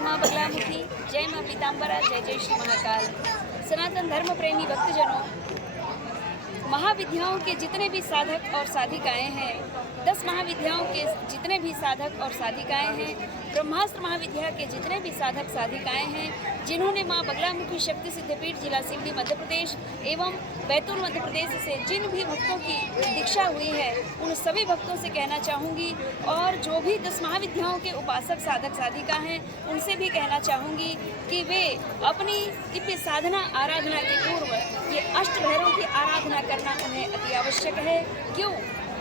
माँ बगलामुखी, जय माँ पीताम्बरा, जय जय श्री महाकाल। सनातन धर्म प्रेमी भक्तजनों, महाविद्याओं के जितने भी साधक और साधिकाएं हैं, 10 महाविद्याओं के जितने भी साधक और साधिकाएं हैं, ब्रह्मास्त्र महाविद्या के जितने भी साधक साधिकाएं हैं, जिन्होंने माँ बगलामुखी शक्ति सिद्धपीठ जिला सिवनी मध्य प्रदेश एवं बैतूल मध्य प्रदेश से जिन भी भक्तों की दीक्षा हुई है, उन सभी भक्तों से कहना चाहूँगी, और जो भी 10 महाविद्याओं के उपासक साधक साधिका हैं, उनसे भी कहना चाहूँगी कि वे अपनी दिव्य साधना आराधना के पूर्व ये अष्टभैरव की आराधना करना उन्हें अति आवश्यक है। क्यों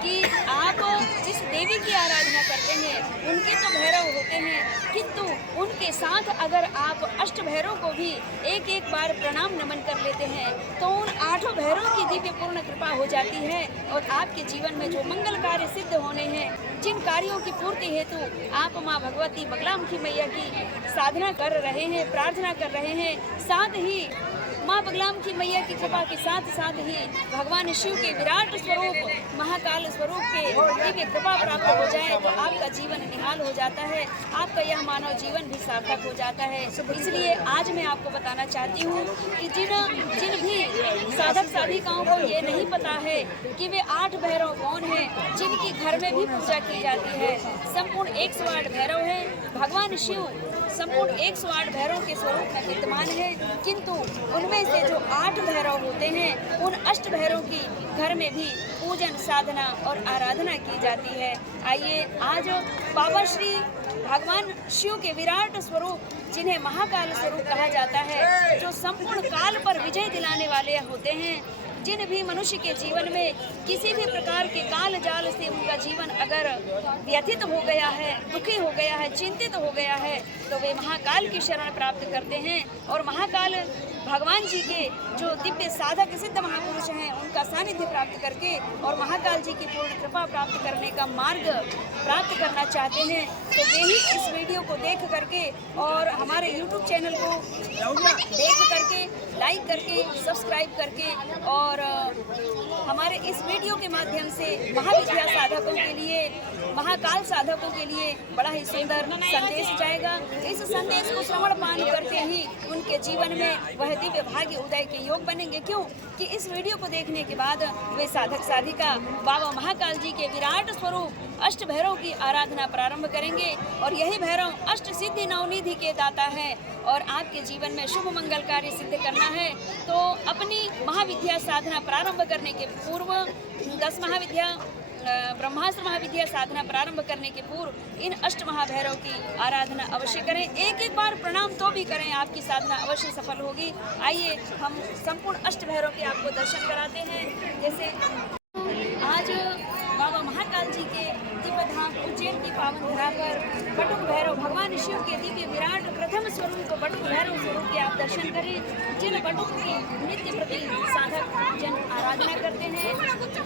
कि आप जिस देवी की आराधना करते हैं उनके तो भैरव होते हैं, किंतु उनके साथ अगर आप अष्ट भैरव को भी एक एक बार प्रणाम नमन कर लेते हैं तो उन 8 भैरव की दिव्य पूर्ण कृपा हो जाती है, और आपके जीवन में जो मंगल कार्य सिद्ध होने हैं, जिन कार्यों की पूर्ति हेतु आप माँ भगवती बगलामुखी मैया की साधना कर रहे हैं, प्रार्थना कर रहे हैं, साथ ही माँ बगलामुखी मैया की कृपा के साथ साथ ही भगवान शिव के विराट स्वरूप महाकाल स्वरूप के दिव्य कृपा प्राप्त हो जाए तो आपका जीवन निहाल हो जाता है, आपका यह मानव जीवन भी सार्थक हो जाता है। इसलिए आज मैं आपको बताना चाहती हूँ कि जिन भी साधक साधिकाओं को ये नहीं पता है कि वे 8 भैरव कौन हैं, जिनकी घर में भी पूजा की जाती है। संपूर्ण 108 भैरव हैं। भगवान शिव संपूर्ण 108 भैरव के स्वरूप में विद्यमान है, किंतु उनमें से जो 8 भैरव होते हैं, उन अष्ट भैरव की घर में भी पूजन साधना और आराधना की जाती है। आइए आज बाबा श्री भगवान शिव के विराट स्वरूप, जिन्हें महाकाल स्वरूप कहा जाता है, जो संपूर्ण काल पर विजय दिलाने वाले होते हैं, जिन भी मनुष्य के जीवन में किसी भी प्रकार के काल जाल से उनका जीवन अगर व्यथित हो गया है, दुखी हो गया है, चिंतित हो गया है, तो वे महाकाल की शरण प्राप्त करते हैं, और महाकाल भगवान जी के जो दिव्य साधक सिद्ध महापुरुष हैं, उनका सानिध्य प्राप्त करके और महाकाल जी की पूर्ण कृपा प्राप्त करने का मार्ग प्राप्त करना चाहते हैं, तो वे ही इस वीडियो को देख करके और हमारे YouTube चैनल को देख करके, लाइक करके, सब्सक्राइब करके, और हमारे इस वीडियो के माध्यम से महाविद्या साधकों के लिए, महाकाल साधकों के लिए बड़ा ही सुंदर संदेश जाएगा। इस संदेश को श्रवण पान करते ही उनके जीवन में वह दिव्य भाग्य उदय के योग बनेंगे। क्यों कि इस वीडियो को देखने के बाद वे साधक साधिका बाबा महाकाल जी के विराट स्वरूप अष्ट भैरव की आराधना प्रारंभ करेंगे, और यही भैरव अष्ट सिद्धि नवनिधि के दाता है, और आपके जीवन में शुभ मंगल कार्य सिद्ध करना है तो अपनी महाविद्या साधना प्रारंभ करने के पूर्व 10 महाविद्या ब्रह्मास्त्र महाविद्या साधना प्रारंभ करने के पूर्व इन अष्ट महाभैरव की आराधना अवश्य करें। एक एक बार प्रणाम तो भी करें, आपकी साधना अवश्य सफल होगी। आइए हम संपूर्ण अष्ट भैरव के आपको दर्शन कराते हैं। जैसे आज बाबा महाकाल जी के दिव्य धाम उज्जैन की पावन धरा पर बटुक भैरव भगवान शिव के दिव्य विराट प्रथम स्वरूप बटुक भैरव स्वरूप के आप दर्शन करें, जिन बटुक की नित्य प्रति साधक जन आराधना करते हैं। बटुक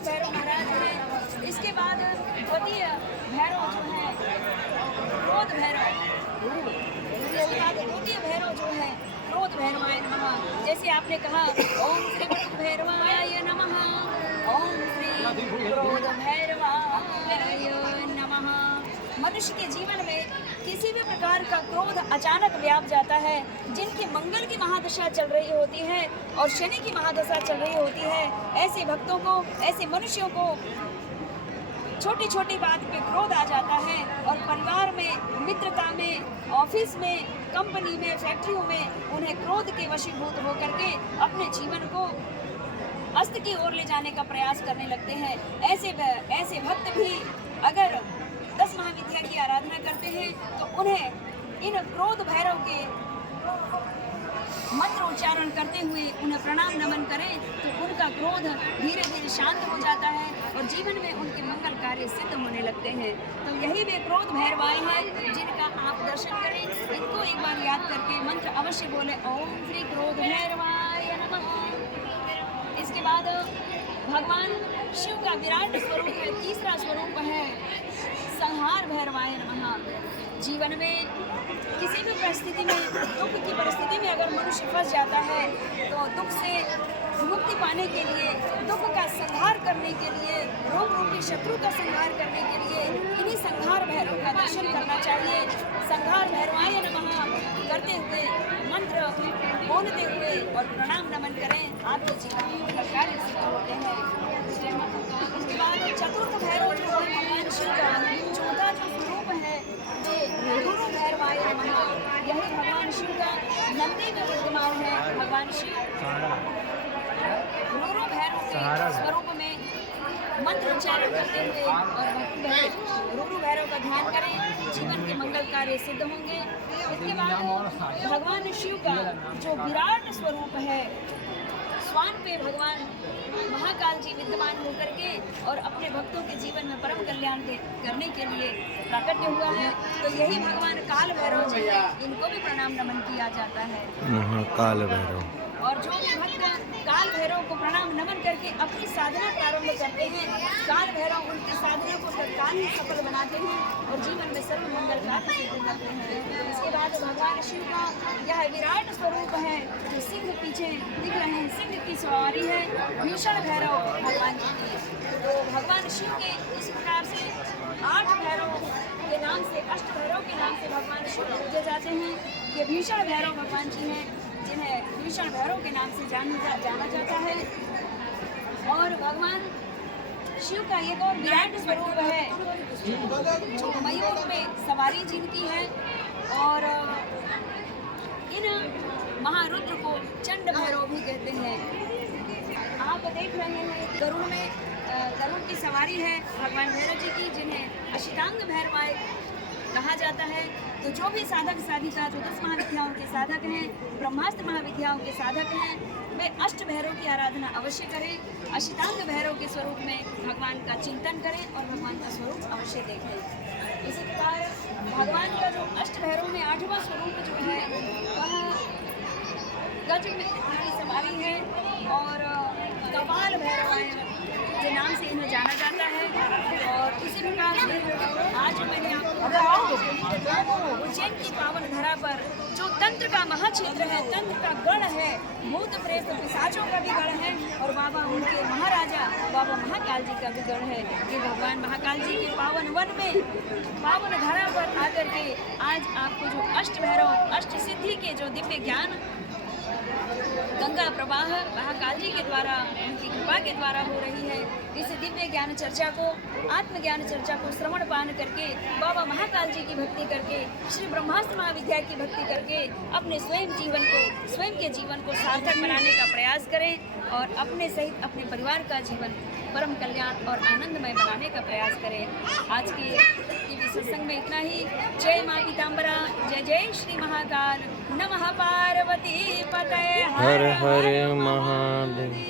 भैरव महाराज हैं। इसके बाद द्वितीय भैरव जो है क्रोध भैरव, इसके बाद द्वितीय भैरव जो है क्रोध भैरवाय नमः। जैसे आपने कहा ओम श्री बटुक भैरवाय नमः, ओम श्री क्रोध भैरवाय नमः। मनुष्य के जीवन में किसी भी प्रकार का क्रोध अचानक व्याप जाता है, जिनकी मंगल की महादशा चल रही होती है और शनि की महादशा चल रही होती है, ऐसे भक्तों को, ऐसे मनुष्यों को छोटी छोटी बात पे क्रोध आ जाता है, और परिवार में, मित्रता में, ऑफिस में, कंपनी में, फैक्ट्रियों में उन्हें क्रोध के वशीभूत होकर के अपने जीवन को अस्त की ओर ले जाने का प्रयास करने लगते हैं। ऐसे भक्त भी अगर 10 महाविद्या की आराधना करते हैं तो उन्हें इन क्रोध भैरव के मंत्र उच्चारण करते हुए उन्हें प्रणाम नमन करें तो उनका क्रोध धीरे धीरे शांत हो जाता है और जीवन में उनके मंगल कार्य सिद्ध होने लगते हैं। तो यही वे क्रोध भैरवाय हैं, जिनका आप दर्शन करें। इनको एक बार याद करके मंत्र अवश्य बोले ओम श्री क्रोध भैरवाय नमः। इसके बाद भगवान शिव का विराट स्वरूप है, तीसरा स्वरूप है संहार भैरवाय नमः। जीवन में किसी भी परिस्थिति में, दुख की परिस्थिति में अगर मनुष्य फंस जाता है तो दुख से मुक्ति पाने के लिए, दुख का संहार करने के लिए, रोग रूपी शत्रु का संहार करने के लिए इन्हीं संहार भैरव का दर्शन करना चाहिए। संहार मौनते हुए और प्रणाम नमन करें, आपके जीवन में कार्य सिद्ध होते हैं। इसके बाद चतुर्थ भैरव जो है भगवान शिव का चौथा जो स्वरूप है ये गुरु भैरवाय नमः। यही भगवान शिव का नंदी में विद्यमान है। भगवान शिव गुरु भैरव के स्वरूप में मंत्र उच्चारण करते हुए और गुरु भैरव का ध्यान करें, जीवन के मंगल कार्य सिद्ध होंगे। इसके बाद भगवान शिव का जो विराट स्वरूप है, स्वान पे भगवान महाकाल जी विद्यमान होकर के और अपने भक्तों के जीवन में परम कल्याण करने के लिए प्राकट्य हुआ है। तो यही भगवान काल भैरव जी है, इनको भी प्रणाम नमन किया जाता है। काल भैरव और जो भी भक्त काल भैरव को प्रणाम नमन करके अपनी साधना प्रारंभ करते हैं, काल भैरव उनकी साधना को तत्काल ही सफल बनाते हैं और जीवन में सर्व मंगल कार्य सिद्ध करते हैं। इसके बाद भगवान शिव का यह विराट स्वरूप है जो सिंह पीछे दिख रहे हैं, सिंह की सवारी है भीषण भैरव भगवान जी की। तो भगवान शिव के इस प्रकार से 8 भैरव के नाम से, अष्ट भैरव के नाम से भगवान शिव पूजे जाते हैं। ये भीषण भैरव भगवान जी हैं जिन्हें भीषण भैरव के नाम से जाना जाता है। और भगवान शिव का एक और विराट स्वरूप है जो मयूर में सवारी जिनकी है। और इन महारुद्र को चंड भैरव भी कहते हैं। आप देख रहे हैं गरुड़ में गरुड़ की सवारी है भगवान भैरव जी की, जिन्हें अष्टांग भैरवाय कहा जाता है। तो जो भी साधक साधिका जो 10 महाविद्याओं के साधक हैं, ब्रह्मास्त्र महाविद्याओं के साधक हैं, वे अष्ट भैरव की आराधना अवश्य करें, अष्टांग भैरव के स्वरूप में भगवान का चिंतन करें और भगवान का स्वरूप अवश्य देखें। इसी प्रकार भगवान का जो अष्ट भैरव में 8वां स्वरूप जो है वह गज में की सवारी है और कपाल भैरव के नाम से इन्हें जाना जाता है। और इसी प्रकार से आज मैंने आपको उज्जैन की पावन धरा पर जो तंत्र का महाक्षेत्र है, तंत्र का गढ़ है, भूत प्रेत पिशाचों का भी गढ़ है और बाबा उनके महाराजा बाबा महाकाल जी का भी गढ़ है। ये भगवान महाकाल जी के पावन वन में पावन धरा पर आकर के आज आपको जो अष्ट भैरव अष्ट सिद्धि के जो दिव्य ज्ञान गंगा प्रवाह महाकाल जी के द्वारा उनकी कृपा के द्वारा हो रही है। इस दिव्य ज्ञान चर्चा को, आत्मज्ञान चर्चा को श्रवण पान करके, बाबा महाकाल जी की भक्ति करके, श्री ब्रह्मास्त्र महाविद्या की भक्ति करके अपने स्वयं के जीवन को सार्थक बनाने का प्रयास करें और अपने सहित अपने परिवार का जीवन परम कल्याण और आनंदमय बनाने का प्रयास करें। आज के सत्संग में इतना ही। जय माँ पीताम्बरा, जय जय श्री महाकाल, नमः पार्वती पतये हर हर महादेव।